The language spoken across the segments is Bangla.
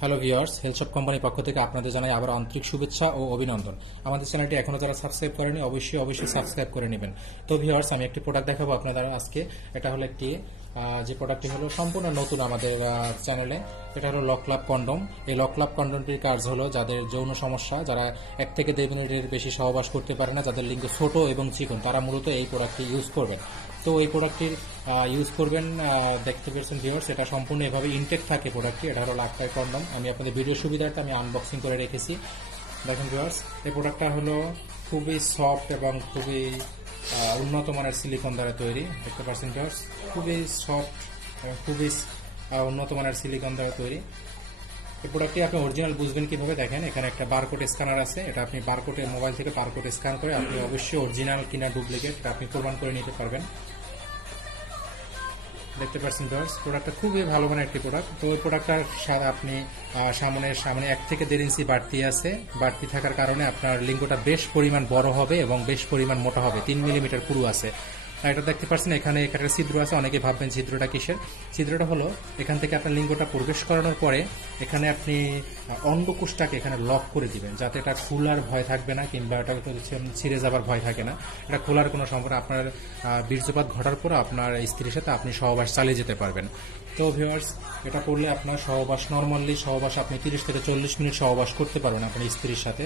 হ্যালো ভিউয়ার্স হেলশপ কোম্পানির পক্ষ থেকে আপনাদের জানাই আবার আন্তরিক শুভেচ্ছা ও অভিনন্দন। আমাদের চ্যানেলটি এখনও যারা সাবস্ক্রাইব করেনি, অবশ্যই অবশ্যই সাবস্ক্রাইব করে নেবেন। তো ভিউয়ার্স, আমি একটি প্রোডাক্ট দেখাবো আপনাদের আজকে। এটা হলো একটি যে প্রোডাক্টটি হলো সম্পূর্ণ নতুন আমাদের চ্যানেলে এটা হলো লক ক্লাব কন্ডম এই লক ক্লাব কন্ডমটির কাজ হলো যাদের যৌন সমস্যা, যারা এক থেকে দেড় মিনিটের বেশি সহবাস করতে পারে না, যাদের লিঙ্গ ছোট এবং চিকন, তারা মূলত এই প্রোডাক্টটি ইউজ করবেন। তো এই প্রোডাক্টটির ইউজ করবেন দেখতে পেরেছেন ভিউয়ার্স এটা সম্পূর্ণ এভাবে ইনটেক থাকে প্রোডাক্টটি এটা হলো লাক্টাই কন্ডম আমি আপনাদের ভিডিও সুবিধার্থে আমি আনবক্সিং করে রেখেছি। দেখেন ভিউয়ার্স এই প্রোডাক্টটা হলো খুবই সফট এবং খুবই উন্নত মানের সিলিকন দ্বারা তৈরি। দেখতে পাচ্ছেন ভিউয়ার্স খুবই সফট এবং খুবই উন্নত মানের সিলিকন দ্বারা তৈরি। এই প্রোডাক্টটি আপনি অরিজিনাল বুঝবেন কীভাবে দেখেন? এখানে একটা বারকোড স্ক্যানার আছে। এটা আপনি বারকোডে মোবাইল থেকে বারকোড স্ক্যান করে আপনি অবশ্যই অরিজিনাল কিনা ডুপ্লিকেট আপনি প্রমাণ করে নিতে পারবেন। দেখতে পাচ্ছেন ভিউয়ার্স প্রোডাক্টটা খুবই ভালো মানের একটি প্রোডাক্ট তো ওই প্রোডাক্টটার আপনি আহ, সামনে সামনে এক থেকে দেড় ইঞ্চি বাড়তি আছে। বাড়তি থাকার কারণে আপনার লিঙ্গটা বেশ পরিমাণ বড় হবে এবং বেশ পরিমাণ মোটা হবে। তিন মিলিমিটার পুরু আছে। আর এটা দেখতে পাচ্ছেন, এখানে একটা ছিদ্র আছে, অনেকে ভাববেন ছিদ্রটা কিসের? ছিদ্রটা হলো, এখান থেকে আপনার লিঙ্গটা প্রবেশ করানোর পরে এখানে আপনি অন্ডকোষটাকে এখানে লক করে দিবেন, যাতে এটা খোলার ভয় থাকবে না কিংবা এটা ছিঁড়ে যাবার ভয় থাকে না। এটা খোলার কোনো সম্ভাবনা আপনার বীর্যপাত ঘটার পর আপনার স্ত্রীর সাথে আপনি সহবাস চালিয়ে যেতে পারবেন। তো ভিউয়ার্স এটা করলে আপনার সহবাস নর্মালি সহবাস আপনি তিরিশ থেকে চল্লিশ মিনিট সহবাস করতে পারবেন আপনার স্ত্রীর সাথে।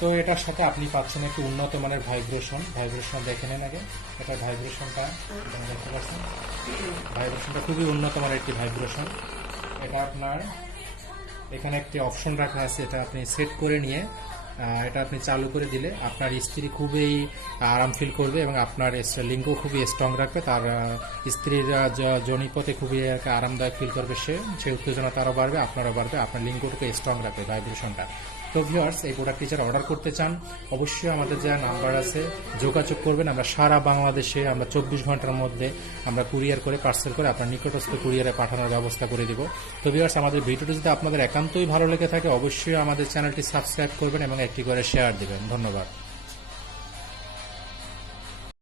তো এটার সাথে আপনি পাচ্ছেন একটি উন্নত মানের ভাইব্রেশন। ভাইব্রেশন দেখে নেন আগে। এটা ভাইব্রেশনটা দেখতে পাচ্ছেন? ভাইব্রেশনটা খুবই উন্নত মানের একটি ভাইব্রেশন। এটা আপনার, এখানে একটি অপশন রাখা আছে, এটা আপনি সেট করে নিয়ে এটা আপনি চালু করে দিলে আপনার স্ত্রী খুবই আরাম ফিল করবে এবং আপনার লিঙ্গ খুবই স্ট্রং রাখবে। তার স্ত্রীর জনিপথে খুবই আরামদায়ক ফিল করবে সে। সে উত্তেজনা তারও বাড়বে, আপনারও বাড়বে, আপনার লিঙ্গটাকে স্ট্রং রাখবে ভাইব্রেশনটা তো ভিউয়ার্স এই প্রোডাক্টটি যারা অর্ডার করতে চান, অবশ্যই আমাদের যা নাম্বার আছে, যোগাযোগ করবেন। আমরা সারা বাংলাদেশে আমরা চব্বিশ ঘণ্টার মধ্যে আমরা কুরিয়ার করে পার্সেল করে আপনার নিকটস্থ কুরিয়ারে পাঠানোর ব্যবস্থা করে দিব। তো ভিউয়ার্স আমাদের ভিডিওটি যদি আপনাদের একান্তই ভালো লেগে থাকে, অবশ্যই আমাদের চ্যানেলটি সাবস্ক্রাইব করবেন এবং একটি করে শেয়ার দিবেন। ধন্যবাদ।